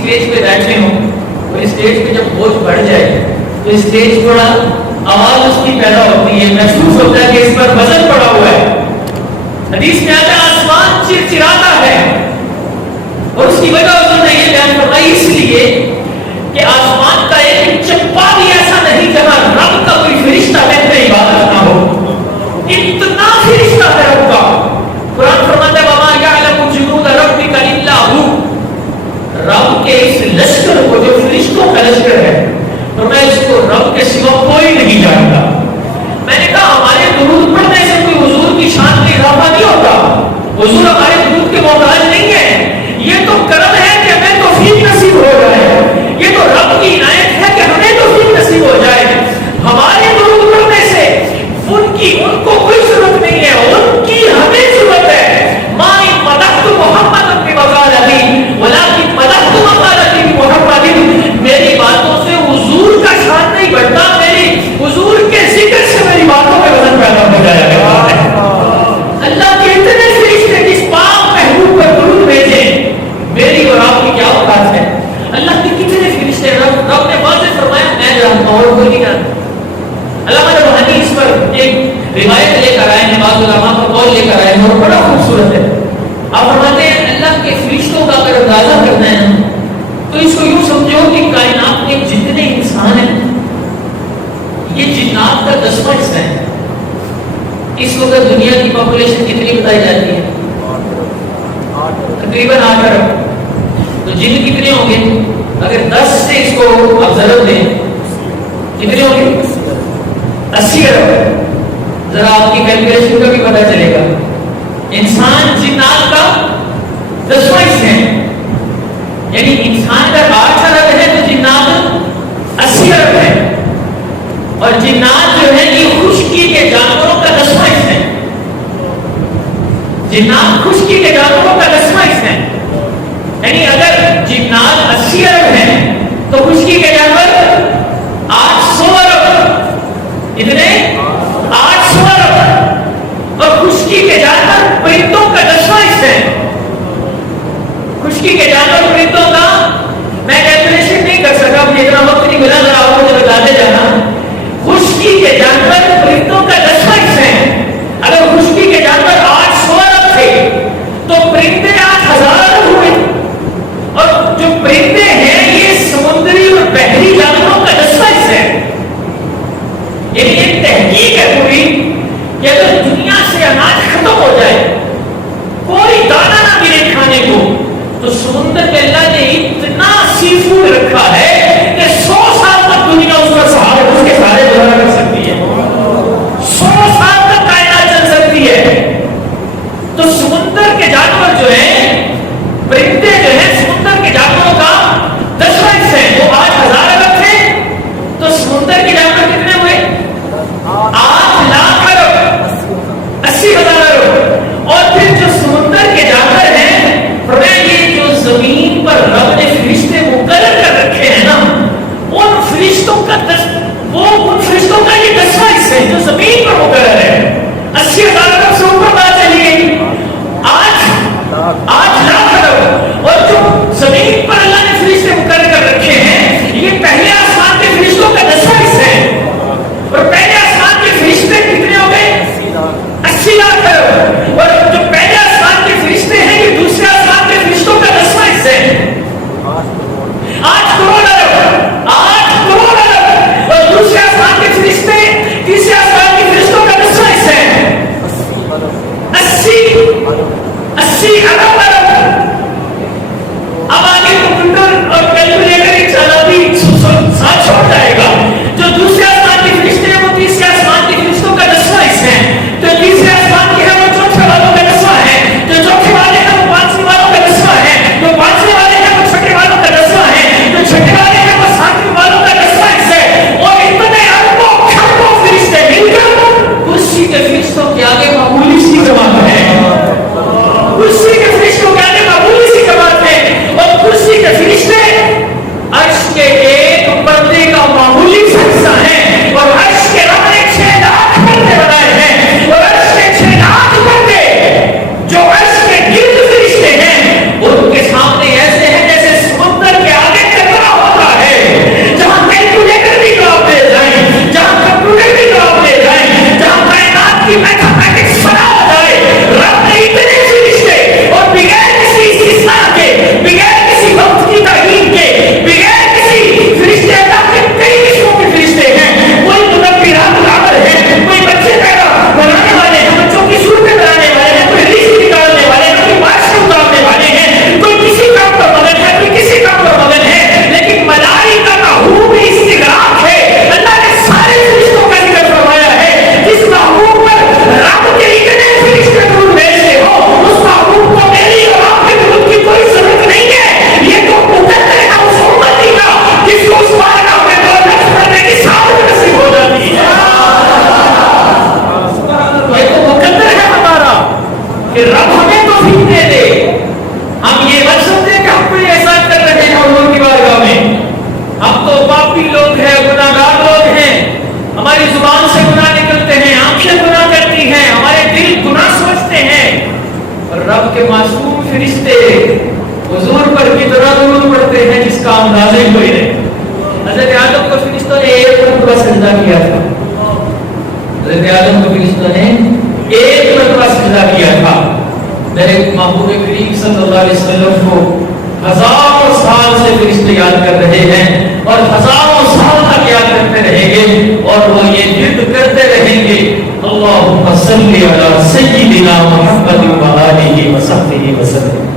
Stage پہ بیٹھے ہوں، وہ اسٹیج پہ جب بوجھ بڑھ جائے تو اسٹیج تھوڑا آواز اس کی پیدا ہوتی ہے، محسوس ہوتا ہے کہ اس پر وزن پڑا ہوا ہے۔ حدیث میں آتا ہے آسمان چرچراتا ہے، اور اس کی وجہ حضور نے یہ بیان فرمائی اس لیے کہ آسمان کا ایک چپا بھی ایسا نہیں جہاں رب کا کوئی فرشتہ بہتر عبادت نہ ہو، اتنا فرشتہ ہے رب کا۔ قرآن فرماتا ہے وما یعلم جنود ربک الا هو، رب کے اس لشکر کو جو فرشتوں کا لشکر ہے، فرمایا اس کو رب کے سوا کوئی نہیں جانتا۔ میں نے کہا ہمارے درود پڑھنے سے کوئی حضور کی شان میں اضافہ نہیں ہوتا، حضور ہمارے درود کے محتاج نہیں ہے، یہ تو کرم ہے کہ ہمیں توفیق نصیب ہو جائے، یہ تو رب کی عنایت ہے کہ ہمیں توفیق نصیب ہو جائے۔ ہمارے درود پڑھنے سے ان کو کوئی ضرورت نہیں ہے، ان کی ہمیں ضرورت ہے۔ ما مدحت محمد بمقال ابی ولکن مدحت مقال ابی محمد، میری باتوں سے حضور کا شان نہیں بڑھتا، میری حضور کے ذکر سے میری باتوں میں وزن پیدا ہو جایا کرتا ہے۔ اللہ کے اتنے فرشتے جس پاک محبوب پر درود بھیجے، میری اور آپ کی کیا اوقات ہے؟ اللہ کے کتنے فرشتے، رب نے واضح فرمایا میں جانتا ہوں اور کوئی نہیں جانتا۔ علامہ روحانی اس پر ایک روایت لے کر آئے ہیں، بعض علماء کا قول لے کر آئے ہیں اور بڑا خوبصورت ہے۔ آپ فرماتے ہیں اللہ کے فرشتوں کا اگر اندازہ کرنا ہے تو اس کو یوں سمجھو کہ کائنات میں جتنے انسان ہیں یہ جنات کا 10واں حصہ ہے۔ اس وقت دنیا کی پاپولیشن کتنی بتائی جاتی ہے؟ تقریباً 8 ارب۔ تو جن کتنے ہوں گے؟ اگر 10 سے اس کو آپ ضرب دیں کتنے ہوں گے؟ 80 ارب۔ ذرا آپ کی کیلکولیشن کا بھی پتہ چلے گا۔ انسان جنات کا 10واں حصہ ہے، یعنی انسان کا 8 ارب ہے تو جنات 80 ارب ہے، اور جنات جو ہے یہ خشکی کے جانوروں کا 10واں حصہ ہے۔ جنات خشکی کے جانوروں کا 10واں حصہ ہے، یعنی اگر جنات 80 ارب ہیں تو خشکی کے جانور 800 ارب، اتنے 800 ارب، اور خشکی کے جانور پرندوں کا 10واں حصہ ہے۔ خشکی کے جانور پرندوں کا میں کیلکولیشن نہیں کر سکا، مجھے اتنا وقت نہیں ملا، ذرا آپ کو بتاتے جانا۔ خشکی کے جانور پرندوں کا 10واں حصہ ہے۔ اگر خشکی کے جانور 800 ارب تھے تو پرندے 8000 ارب ہوئے، اور جو پرندے ہیں یہ سمندری اور بحری جانوروں کا 10واں حصہ ہے۔ یعنی ایک تحقیق ہے پوری کہ اگر دنیا سے اناج ختم ہو جائے، کوئی دانہ نہ ملے کھانے کو، تو سمندر میں اللہ نے اتنا سی فوڈ رکھا ہے کہ 100 سال تک دنیا اس کا سہارا، اس کے سہارے گزارا کر سکتی ہے، 100 سال تک کائنات چل سکتی ہے۔ تو سمندر کے جانور جو ہیں، پرندے جو ہیں، سمندر کے جانوروں کا 10واں حصہ ہے۔ وہ 8000 ارب تھے تو سمندر کے جانور کتنے ہوئے؟ 8 لاکھ ارب، 80,000 ارب۔ اور پھر جو سمندر کے جانور ہیں، فرمایا یہ جو زمین پر رب نے فرشتے مقرر کر رکھے ہیں رب کے معصوم فرشتے حضور پر کتنا درود پڑھتے ہیں جس کا اندازہ ہی کوئی نہیں. حضرت آدم کو فرشتوں نے ایک مرتبہ سجدہ کیا تھا. حضرت آدم کو فرشتوں نے ایک مرتبہ سجدہ کیا تھا. میرے محبوب کریم صلی اللہ علیہ وسلم کو ہزاروں سال سے فرشتے یاد کر رہے ہیں اور ہزاروں سال تک یاد کرتے رہیں گے اور وہ یہ ضد کرتے رہیں گے اللہم صلی علی سیدنا محمد و آلہ و صحبہ وسلم.